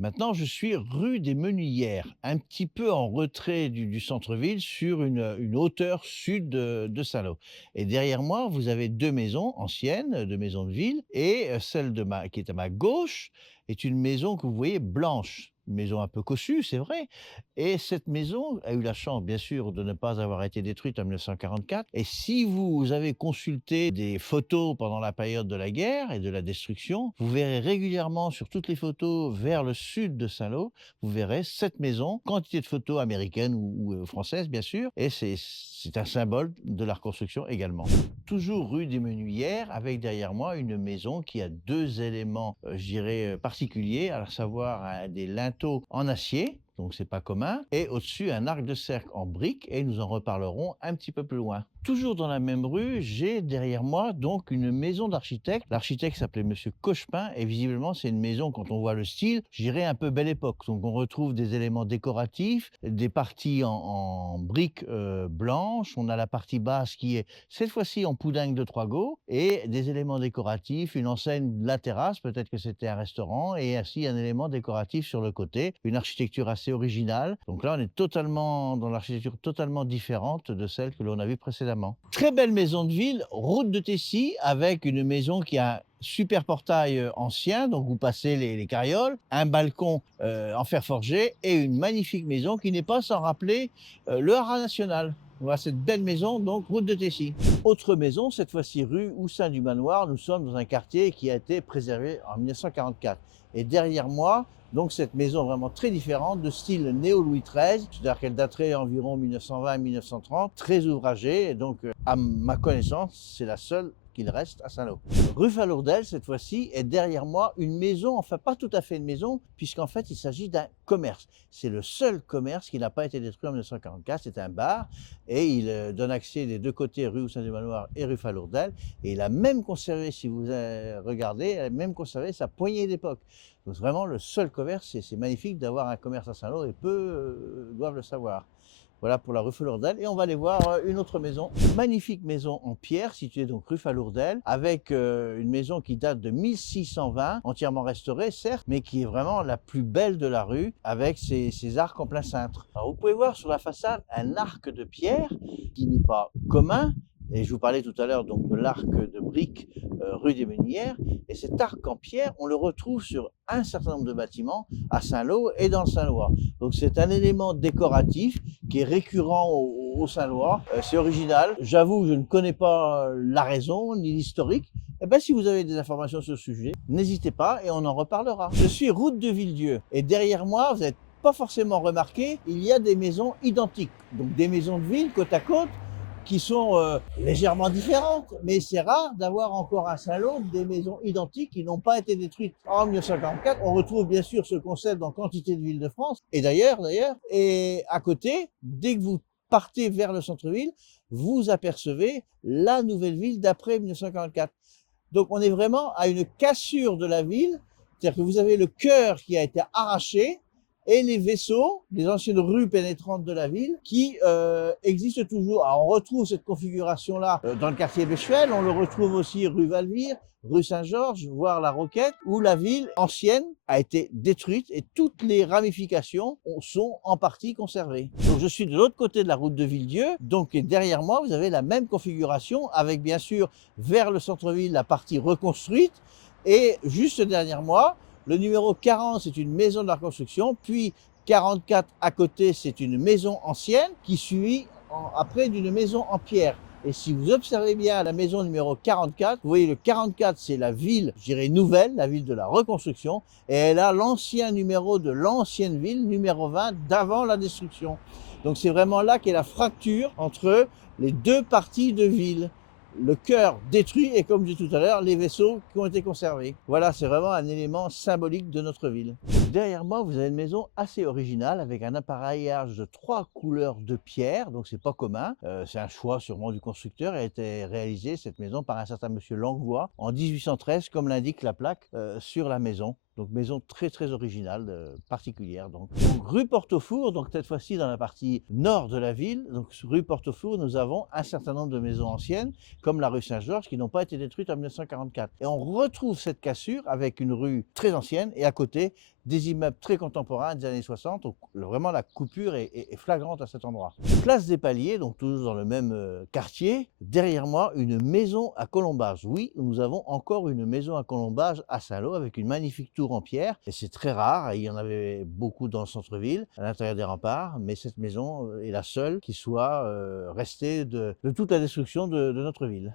Maintenant, je suis rue des Menuières, un petit peu en retrait du centre-ville sur une hauteur sud de Saint-Lô. Et derrière moi, vous avez 2 maisons anciennes, 2 maisons de ville et celle qui est à ma gauche est une maison que vous voyez blanche. Une maison un peu cossue, c'est vrai. Et cette maison a eu la chance, bien sûr, de ne pas avoir été détruite en 1944. Et si vous avez consulté des photos pendant la période de la guerre et de la destruction, vous verrez régulièrement sur toutes les photos vers le sud de Saint-Lô, vous verrez cette maison, quantité de photos américaines ou françaises, bien sûr. Et c'est un symbole de la reconstruction également. Toujours rue des Menuières, avec derrière moi une maison qui a 2 éléments, je dirais, particuliers, à savoir, des linteaux en acier, donc c'est pas commun, et au-dessus un arc de cercle en brique, et nous en reparlerons un petit peu plus loin. Toujours dans la même rue, j'ai derrière moi donc une maison d'architecte. L'architecte s'appelait Monsieur Cochepin et visiblement c'est une maison, quand on voit le style, je dirais un peu Belle Époque. Donc on retrouve des éléments décoratifs, des parties en briques blanches. On a la partie basse qui est cette fois-ci en poudingue de Troisgau et des éléments décoratifs, une enseigne de la terrasse, peut-être que c'était un restaurant, et ainsi un élément décoratif sur le côté, une architecture assez originale. Donc là, on est totalement dans l'architecture totalement différente de celle que l'on a vue précédemment. Très belle maison de ville, route de Tessy, avec une maison qui a un super portail ancien, donc vous passez les carrioles, un balcon en fer forgé et une magnifique maison qui n'est pas sans rappeler le Haras national. Voilà cette belle maison, donc route de Tessy. Autre maison, cette fois-ci rue Houssin du Manoir. Nous sommes dans un quartier qui a été préservé en 1944. Et derrière moi, donc cette maison vraiment très différente, de style néo-Louis XIII, c'est-à-dire qu'elle daterait environ 1920-1930, très ouvragée, et donc à ma connaissance, c'est la seule qu'il reste à Saint-Lô. Rue Falourdel, cette fois-ci, est derrière moi une maison, enfin pas tout à fait une maison, puisqu'en fait il s'agit d'un commerce. C'est le seul commerce qui n'a pas été détruit en 1944, c'est un bar, et il donne accès des 2 côtés, rue Houssin-du-Manoir et rue Falourdel, et il a même conservé, si vous regardez, il a même conservé sa poignée d'époque. Donc vraiment le seul commerce, et c'est magnifique d'avoir un commerce à Saint-Lô, et peu doivent le savoir. Voilà pour la rue Falourdel. Et on va aller voir une autre maison. Magnifique maison en pierre, située donc rue Falourdel, avec une maison qui date de 1620, entièrement restaurée, certes, mais qui est vraiment la plus belle de la rue, avec ses arcs en plein cintre. Alors vous pouvez voir sur la façade un arc de pierre qui n'est pas commun. Et je vous parlais tout à l'heure donc de l'arc de briques rue des Meunières. Et cet arc en pierre, on le retrouve sur un certain nombre de bâtiments à Saint-Lô et dans le Saint-Lois. Donc c'est un élément décoratif qui est récurrent au Saint-Lois. C'est original. J'avoue, je ne connais pas la raison ni l'historique. Eh bien, si vous avez des informations sur ce sujet, n'hésitez pas et on en reparlera. Je suis route de Villedieu et derrière moi, vous n'avez pas forcément remarqué, il y a des maisons identiques. Donc des maisons de ville côte à côte qui sont légèrement différentes, mais c'est rare d'avoir encore à Saint-Lô des maisons identiques qui n'ont pas été détruites en 1944. On retrouve bien sûr ce concept dans quantité de villes de France, et d'ailleurs, et à côté, dès que vous partez vers le centre-ville, vous apercevez la nouvelle ville d'après 1944. Donc on est vraiment à une cassure de la ville, c'est-à-dire que vous avez le cœur qui a été arraché, et les vaisseaux, les anciennes rues pénétrantes de la ville, qui existent toujours. Alors on retrouve cette configuration-là dans le quartier Bechevel, on le retrouve aussi rue Valvire, rue Saint-Georges, voire la Roquette, où la ville ancienne a été détruite et toutes les ramifications sont en partie conservées. Donc je suis de l'autre côté de la route de Villedieu, donc derrière moi vous avez la même configuration, avec bien sûr vers le centre-ville la partie reconstruite, et juste derrière moi, le numéro 40, c'est une maison de la reconstruction, puis 44 à côté, c'est une maison ancienne qui suit après d'une maison en pierre. Et si vous observez bien la maison numéro 44, vous voyez le 44, c'est la ville, je dirais nouvelle, la ville de la reconstruction, et elle a l'ancien numéro de l'ancienne ville, numéro 20, d'avant la destruction. Donc c'est vraiment là qu'est la fracture entre les 2 parties de ville. Le cœur détruit et, comme je dis tout à l'heure, les vaisseaux qui ont été conservés. Voilà, c'est vraiment un élément symbolique de notre ville. Derrière moi, vous avez une maison assez originale avec un appareillage de 3 couleurs de pierre, donc c'est pas commun. C'est un choix sûrement du constructeur. Elle a été réalisée, cette maison, par un certain monsieur Langlois en 1813, comme l'indique la plaque sur la maison. Donc maison très très originale, particulière. Donc rue Portefour, donc cette fois-ci dans la partie nord de la ville. Donc rue Portefour, nous avons un certain nombre de maisons anciennes, comme la rue Saint-Georges, qui n'ont pas été détruites en 1944. Et on retrouve cette cassure avec une rue très ancienne et à côté des immeubles très contemporains des années 60. Donc vraiment la coupure est flagrante à cet endroit. Place des Paliers, donc toujours dans le même quartier. Derrière moi, une maison à colombage. Oui, nous avons encore une maison à colombage à Saint-Lô avec une magnifique tour en pierre. Et c'est très rare, il y en avait beaucoup dans le centre-ville, à l'intérieur des remparts, mais cette maison est la seule qui soit restée de toute la destruction de notre ville.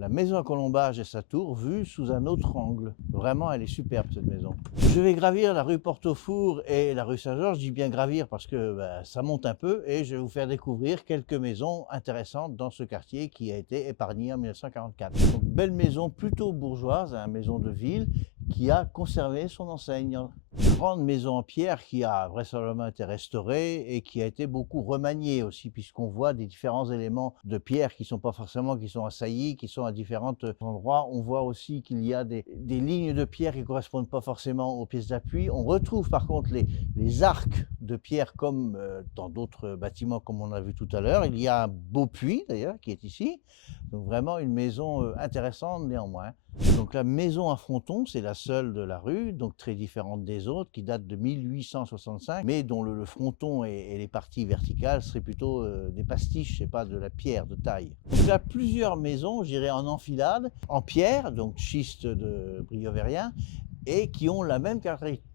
La maison à colombage et sa tour vue sous un autre angle. Vraiment, elle est superbe cette maison. Je vais gravir la rue Portefour et la rue Saint-Georges. Je dis bien gravir parce que ça monte un peu et je vais vous faire découvrir quelques maisons intéressantes dans ce quartier qui a été épargné en 1944. Donc, belle maison plutôt bourgeoise, une maison de ville qui a conservé son enseigne. Grande maison en pierre qui a vraisemblablement été restaurée et qui a été beaucoup remaniée aussi, puisqu'on voit des différents éléments de pierre qui sont pas forcément, qui sont assaillis, qui sont à différents endroits. On voit aussi qu'il y a des lignes de pierre qui correspondent pas forcément aux pièces d'appui. On retrouve par contre les arcs de pierre comme dans d'autres bâtiments comme on a vu tout à l'heure. Il y a un beau puits d'ailleurs qui est ici. Donc vraiment une maison intéressante néanmoins. Donc la maison à fronton, c'est la seule de la rue, donc très différente des autres, qui date de 1865, mais dont le fronton et les parties verticales seraient plutôt des pastiches, c'est pas de la pierre de taille. Donc il y a plusieurs maisons, je dirais en enfilade, en pierre, donc schiste de Briovérien, et qui ont la même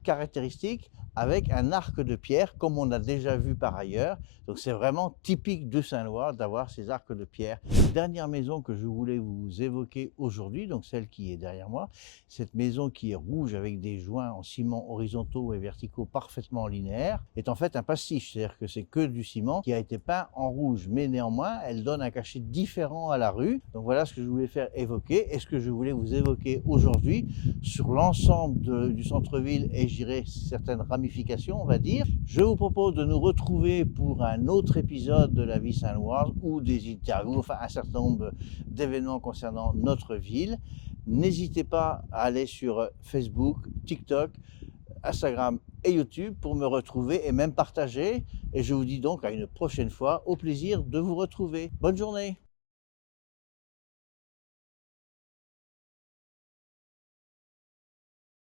caractéristique avec un arc de pierre, comme on a déjà vu par ailleurs. Donc c'est vraiment typique de Saint-Loire d'avoir ces arcs de pierre. Dernière maison que je voulais vous évoquer aujourd'hui, donc celle qui est derrière moi, cette maison qui est rouge avec des joints en ciment horizontaux et verticaux parfaitement linéaires, est en fait un pastiche, c'est-à-dire que c'est que du ciment qui a été peint en rouge, mais néanmoins elle donne un cachet différent à la rue. Donc voilà ce que je voulais faire évoquer et ce que je voulais vous évoquer aujourd'hui sur l'ensemble du centre-ville et je dirais certaines ramifications, on va dire. Je vous propose de nous retrouver pour un autre épisode de la vie saint-loise ou des interviews, enfin un certain nombre d'événements concernant notre ville. N'hésitez pas à aller sur Facebook, TikTok, Instagram et YouTube pour me retrouver et même partager. Et je vous dis donc à une prochaine fois, au plaisir de vous retrouver. Bonne journée!